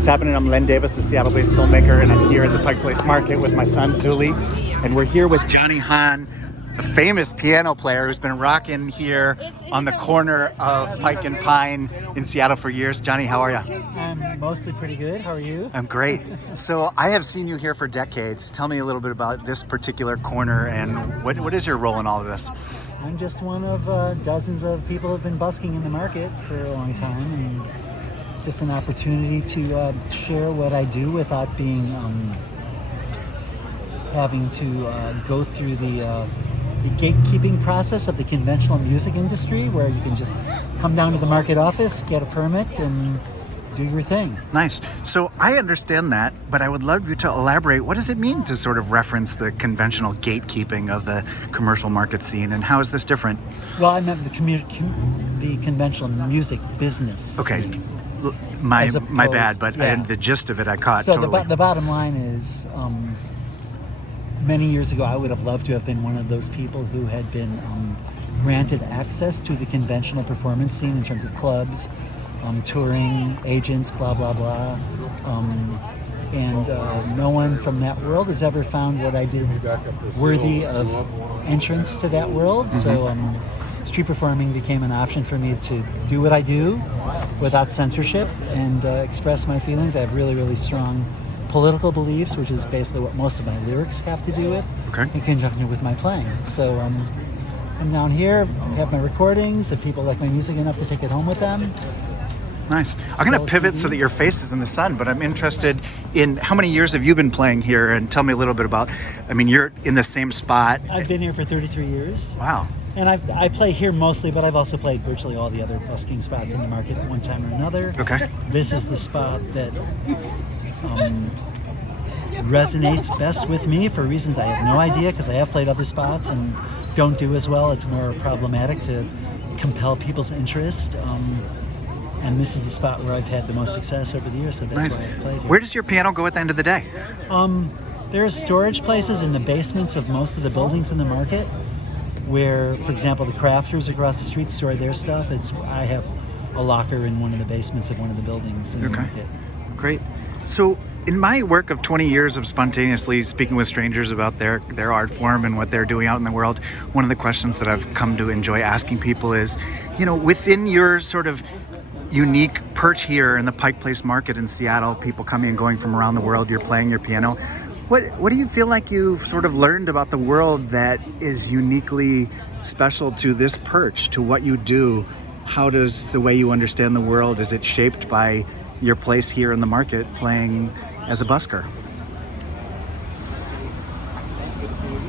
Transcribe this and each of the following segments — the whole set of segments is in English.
What's happening? I'm Len Davis, the Seattle-based filmmaker, and I'm here at the Pike Place Market with my son, Zuli. And we're here with Johnny Hahn, a famous piano player who's been rocking here on the corner of Pike and Pine in Seattle for years. Johnny, how are you? I'm mostly pretty good. How are you? I'm great. So I have seen you here for decades. Tell me a little bit about this particular corner and what is your role in all of this? I'm just one of dozens of people who've been busking in the market for a long time, and just an opportunity to share what I do without being having to go through the gatekeeping process of the conventional music industry, where you can just come down to the market office, get a permit, and do your thing. Nice. So I understand that, but I would love you to elaborate. What does it mean to sort of reference the conventional gatekeeping of the commercial market scene, and how is this different? Well, I meant the conventional music business. Okay. Scene. My bad, but yeah. The gist of it I caught so totally. The bottom line is, many years ago, I would have loved to have been one of those people who had been granted access to the conventional performance scene in terms of clubs, touring, agents, blah, blah, blah. And no one from that world has ever found what I did worthy of entrance to that world. Mm-hmm. So street performing became an option for me to do what I do without censorship and express my feelings. I have really, really strong political beliefs, which is basically what most of my lyrics have to do with, in conjunction with my playing. So I'm down here, have my recordings, if people like my music enough to take it home with them. Nice. I'm going to pivot so that your face is in the sun, but I'm interested in how many years have you been playing here, and tell me a little bit about, you're in the same spot. I've been here for 33 years. Wow. And I play here mostly, but I've also played virtually all the other busking spots in the market at one time or another. Okay. This is the spot that resonates best with me for reasons I have no idea, because I have played other spots and don't do as well. It's more problematic to compel people's interest. And this is the spot where I've had the most success over the years, so that's why I've played here. Where does your piano go at the end of the day? There are storage places in the basements of most of the buildings in the market, where, for example, the crafters across the street store their stuff. I have a locker in one of the basements of one of the buildings in the market. Great. So in my work of 20 years of spontaneously speaking with strangers about their art form and what they're doing out in the world, one of the questions that I've come to enjoy asking people is, within your sort of unique perch here in the Pike Place Market in Seattle, people coming and going from around the world, you're playing your piano. What do you feel like you've sort of learned about the world that is uniquely special to this perch, to what you do? How does the way you understand the world, is it shaped by your place here in the market playing as a busker?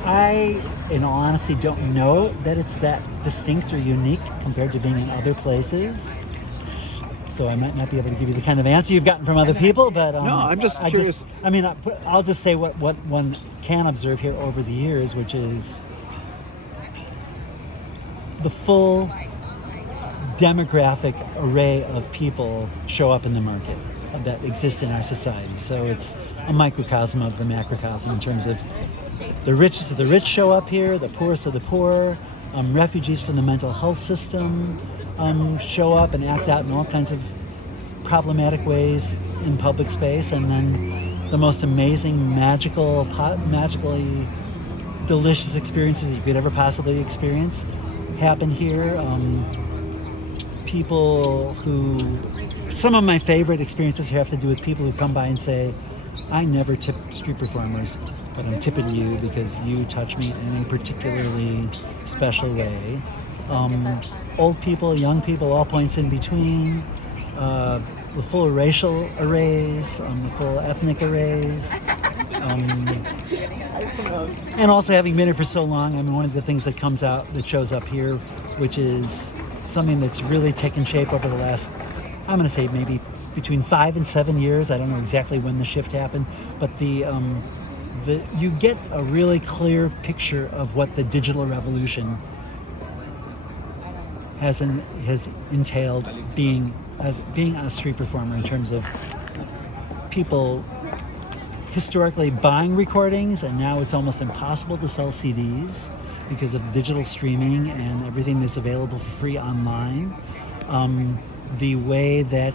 I, in all honesty, don't know that it's that distinct or unique compared to being in other places. So I might not be able to give you the kind of answer you've gotten from other people, but no, I'm just curious. I'll just say what one can observe here over the years, which is the full demographic array of people show up in the market that exist in our society. So it's a microcosm of the macrocosm in terms of the richest of the rich show up here, the poorest of the poor, refugees from the mental health system show up and act out in all kinds of problematic ways in public space, and then the most amazing, magically delicious experiences that you could ever possibly experience happen here. Some of my favorite experiences here have to do with people who come by and say, I never tip street performers, but I'm tipping you because you touch me in a particularly special way. Old people, young people, all points in between, the full racial arrays, the full ethnic arrays, and also having been here for so long, one of the things that shows up here, which is something that's really taken shape over the last, I'm going to say maybe between 5 and 7 years. I don't know exactly when the shift happened, but you get a really clear picture of what the digital revolution has entailed being a street performer, in terms of people historically buying recordings, and now it's almost impossible to sell CDs because of digital streaming and everything that's available for free online. The way that,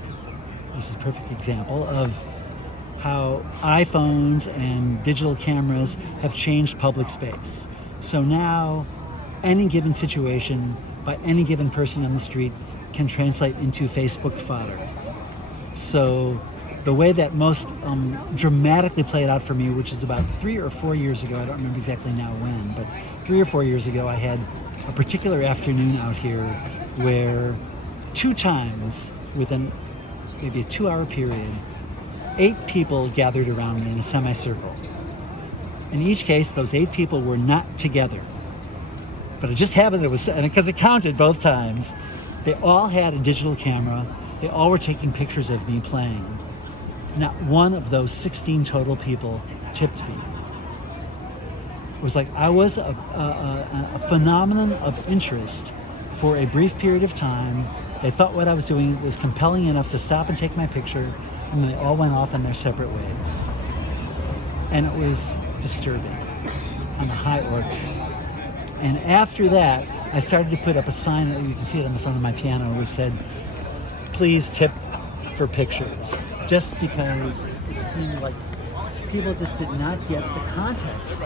this is a perfect example of how iPhones and digital cameras have changed public space. So now any given situation by any given person on the street can translate into Facebook fodder. So the way that most dramatically played out for me, which is about 3 or 4 years ago, I don't remember exactly now when, but 3 or 4 years ago, I had a particular afternoon out here where 2 times within maybe a 2-hour period, 8 people gathered around me in a semicircle. In each case, those 8 people were not together. But it just happened, because it counted both times. They all had a digital camera. They all were taking pictures of me playing. Not one of those 16 total people tipped me. It was like I was a phenomenon of interest for a brief period of time. They thought what I was doing was compelling enough to stop and take my picture, and then they all went off in their separate ways. And it was disturbing on a high order. And after that, I started to put up a sign, that you can see it on the front of my piano, which said, "Please tip for pictures," just because it seemed like people just did not get the context.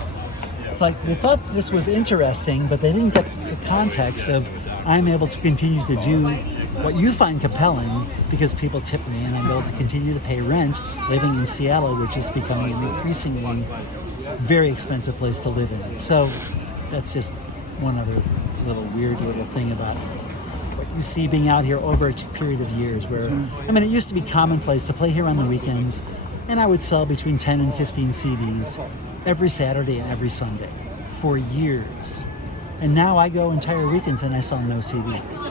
It's like they thought this was interesting, but they didn't get the context of I'm able to continue to do what you find compelling because people tip me, and I'm able to continue to pay rent living in Seattle, which is becoming an increasingly very expensive place to live in. So that's just one other weird little thing about what you see being out here over a period of years where, I mean, it used to be commonplace to play here on the weekends, and I would sell between 10 and 15 CDs every Saturday and every Sunday for years. And now I go entire weekends and I sell no CDs.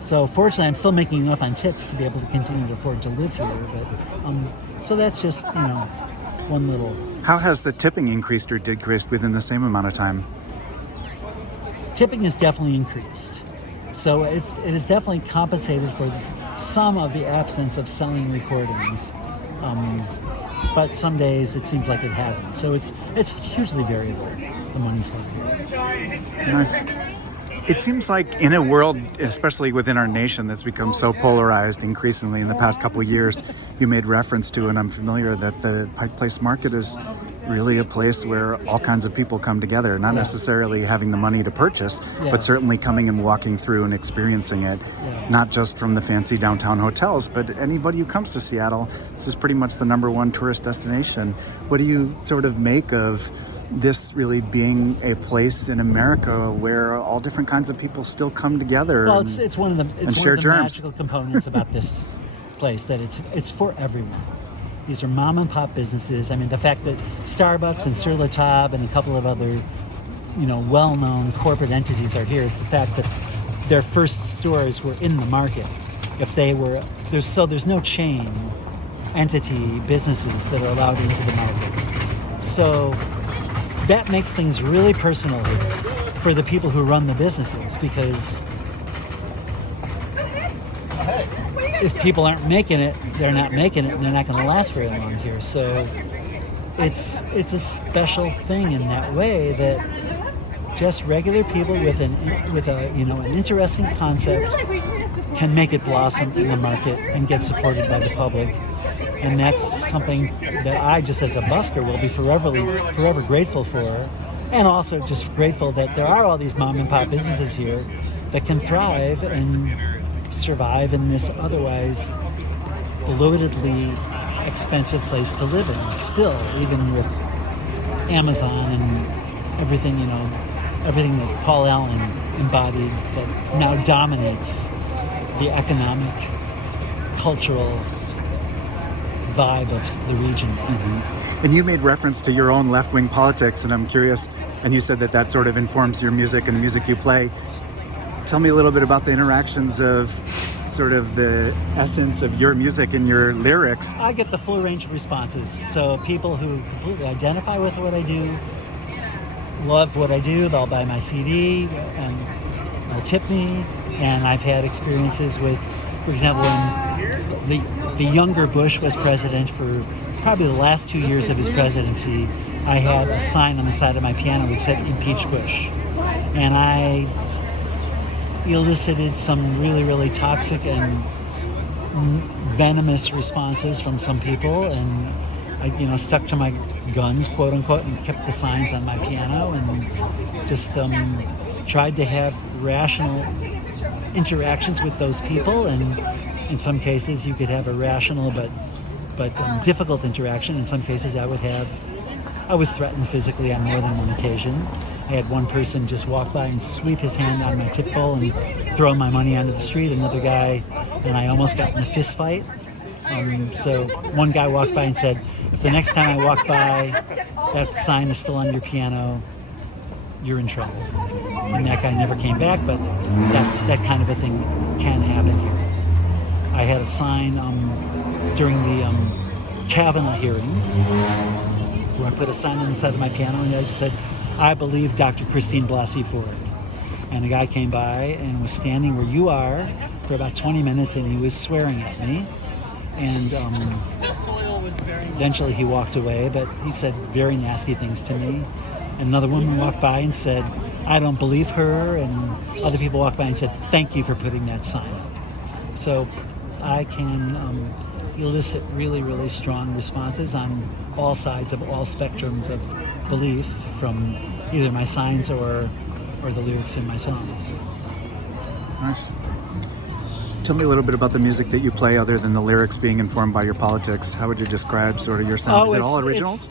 So fortunately, I'm still making enough on tips to be able to continue to afford to live here. But so that's just, one little... How has the tipping increased or decreased within the same amount of time? Tipping has definitely increased. So it has definitely compensated for some of the absence of selling recordings. But some days it seems like it hasn't. So it's hugely variable, the money flow here. Nice. It seems like in a world, especially within our nation, that's become so polarized increasingly in the past couple of years, you made reference to, and I'm familiar, that the Pike Place Market is really a place where all kinds of people come together, not necessarily having the money to purchase, but certainly coming and walking through and experiencing it, not just from the fancy downtown hotels, but anybody who comes to Seattle. This is pretty much the #1 tourist destination. What do you sort of make of this really being a place in America where all different kinds of people still come together? Well, it's one of the germs. magical components about this place, that it's for everyone. These are mom and pop businesses. I mean, the fact that Starbucks and Sur La Table and a couple of other, well-known corporate entities are here. It's the fact that their first stores were in the market. If they were, there's no chain entity businesses that are allowed into the market. So that makes things really personal for the people who run the businesses, because if people aren't making it, they're not making it, and they're not going to last very long here. So it's a special thing in that way, that just regular people with an interesting concept can make it blossom in the market and get supported by the public. And that's something that I, just as a busker, will be forever grateful for. And also just grateful that there are all these mom and pop businesses here that can thrive and survive in this otherwise bloatedly expensive place to live in. Still, even with Amazon and everything, everything that Paul Allen embodied, that now dominates the economic, cultural vibe of the region. Mm-hmm. And you made reference to your own left-wing politics, and I'm curious, and you said that sort of informs your music and the music you play. Tell me a little bit about the interactions of sort of the essence of your music and your lyrics. I get the full range of responses. So people who completely identify with what I do, love what I do, they'll buy my CD and they'll tip me. And I've had experiences with, for example, when the younger Bush was president, for probably the last 2 years of his presidency, I had a sign on the side of my piano which said "Impeach Bush." And I elicited some really, really toxic and venomous responses from some people, and I stuck to my guns, quote unquote, and kept the signs on my piano, and just tried to have rational interactions with those people. And in some cases, you could have a rational but difficult interaction. In some cases, I was threatened physically on more than one occasion. I had one person just walk by and sweep his hand on my tip bowl and throw my money onto the street. Another guy, and I almost got in a fist fight. So one guy walked by and said, if the next time I walk by, that sign is still on your piano, you're in trouble. And that guy never came back, but that kind of a thing can happen here. I had a sign during the Kavanaugh hearings where I put a sign on the side of my piano and I just said, I believe Dr. Christine Blasey Ford. And a guy came by and was standing where you are for about 20 minutes and he was swearing at me. And eventually he walked away, but he said very nasty things to me. Another woman walked by and said, I don't believe her. And other people walked by and said, thank you for putting that sign up. So I can elicit really, really strong responses on all sides of all spectrums of belief from either my signs or the lyrics in my songs. Nice. Tell me a little bit about the music that you play other than the lyrics being informed by your politics. How would you describe sort of your sound? Is it all originals?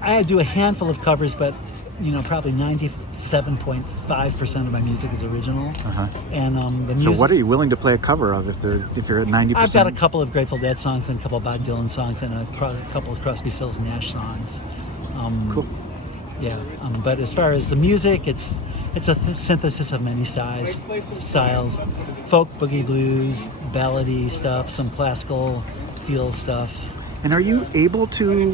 I do a handful of covers, but probably 97.5% of my music is original. Uh-huh. And the music. So what are you willing to play a cover of if you're at 90%? I've got a couple of Grateful Dead songs and a couple of Bob Dylan songs and a couple of Crosby, Stills, Nash songs. Cool. Yeah, but as far as the music, it's a synthesis of many styles, folk, boogie, blues, ballady stuff, some classical feel stuff. And are you able to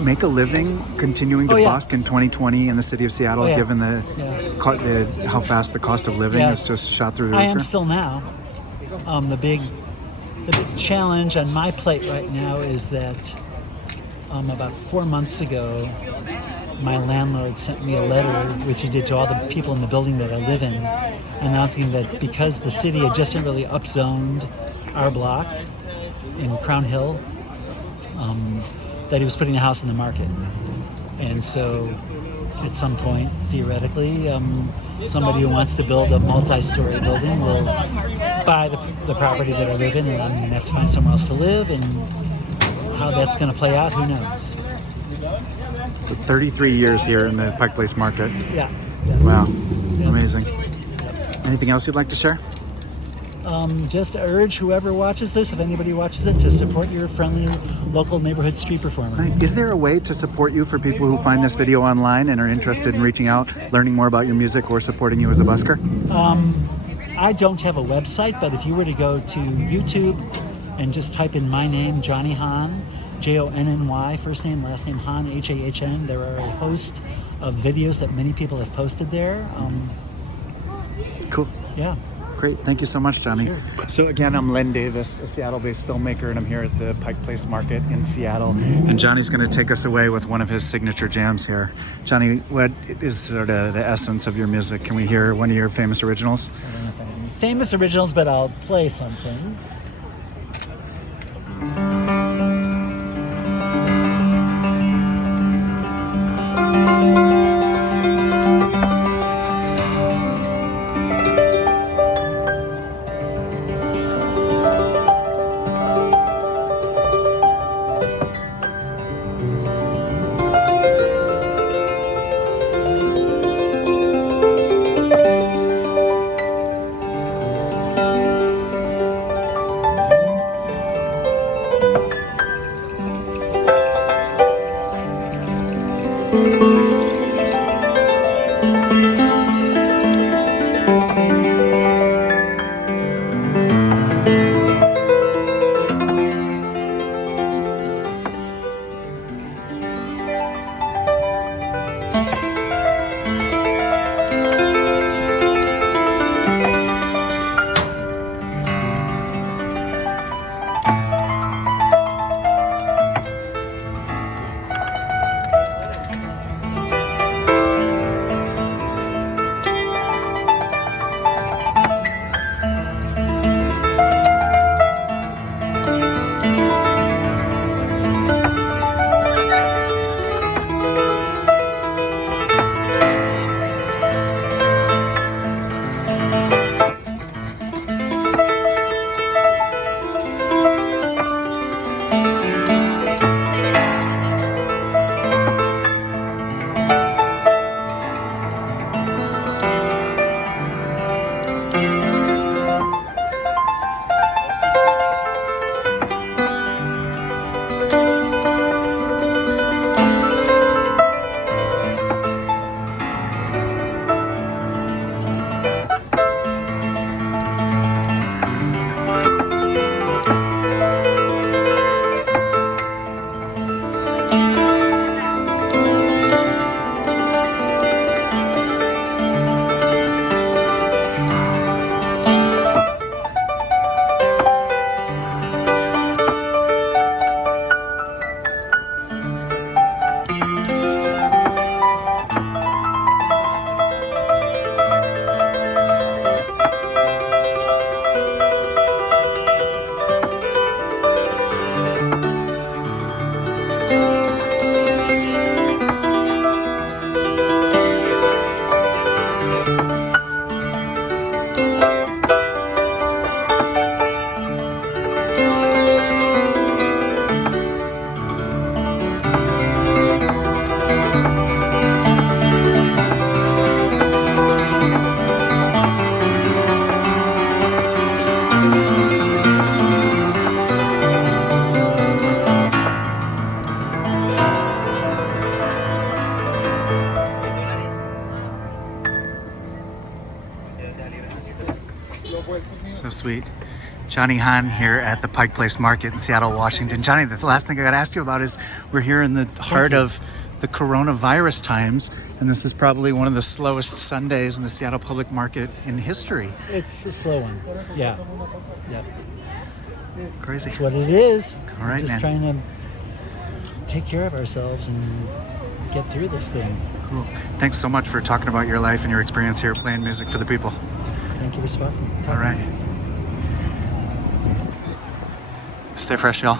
make a living continuing to busk in 2020 in the city of Seattle, given how fast the cost of living has just shot through the roof? I am still now. The big challenge on my plate right now is that about 4 months ago, my landlord sent me a letter, which he did to all the people in the building that I live in, announcing that because the city had just really upzoned our block in Crown Hill, that he was putting a house on the market. And so at some point, theoretically, somebody who wants to build a multi-story building will buy the property that I live in, and I'm going to have to find somewhere else to live, and how that's going to play out, who knows? So 33 years here in the Pike Place Market. Yeah. Wow. Amazing. Anything else you'd like to share? Just urge whoever watches this, if anybody watches it, to support your friendly local neighborhood street performer. Nice. Is there a way to support you for people who find this video online and are interested in reaching out, learning more about your music, or supporting you as a busker? I don't have a website, but if you were to go to YouTube and just type in my name, Johnny Hahn, Jonny, first name, last name Hahn, Hahn. There are a host of videos that many people have posted there. Cool. Yeah. Great. Thank you so much, Johnny. Sure. So again, I'm Len Davis, a Seattle-based filmmaker, and I'm here at the Pike Place Market in Seattle. And Johnny's going to take us away with one of his signature jams here. Johnny, what is sort of the essence of your music? Can we hear one of your famous originals? I don't know if I have any famous originals, but I'll play something. So sweet. Johnny Hahn here at the Pike Place Market in Seattle, Washington. Johnny, the last thing I got to ask you about is we're here in the heart of the coronavirus times, and this is probably one of the slowest Sundays in the Seattle Public Market in history. It's a slow one. Yeah. Yep. Crazy. That's what it is. All right, We're just man. trying to take care of ourselves and get through this thing. Cool. Thanks so much for talking about your life and your experience here playing music for the people. Thank you for talking. All right. Stay fresh, y'all.